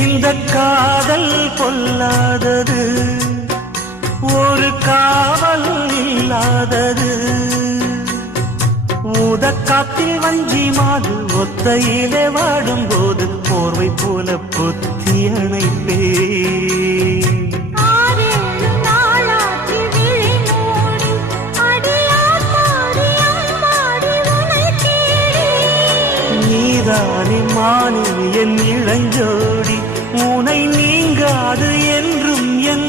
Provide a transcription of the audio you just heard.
இந்த காதல் பொல்லாதது, ஒரு காவல் இல்லாதது. ஊதக்காத்தில் வஞ்சி மாது ஒத்தையிலே வாடும்போது போர்வை போல பொத்தி அணைப்பே. நீதானே மானே என் இளஞ்சோடி, உனை நீங்காது என்றும் என்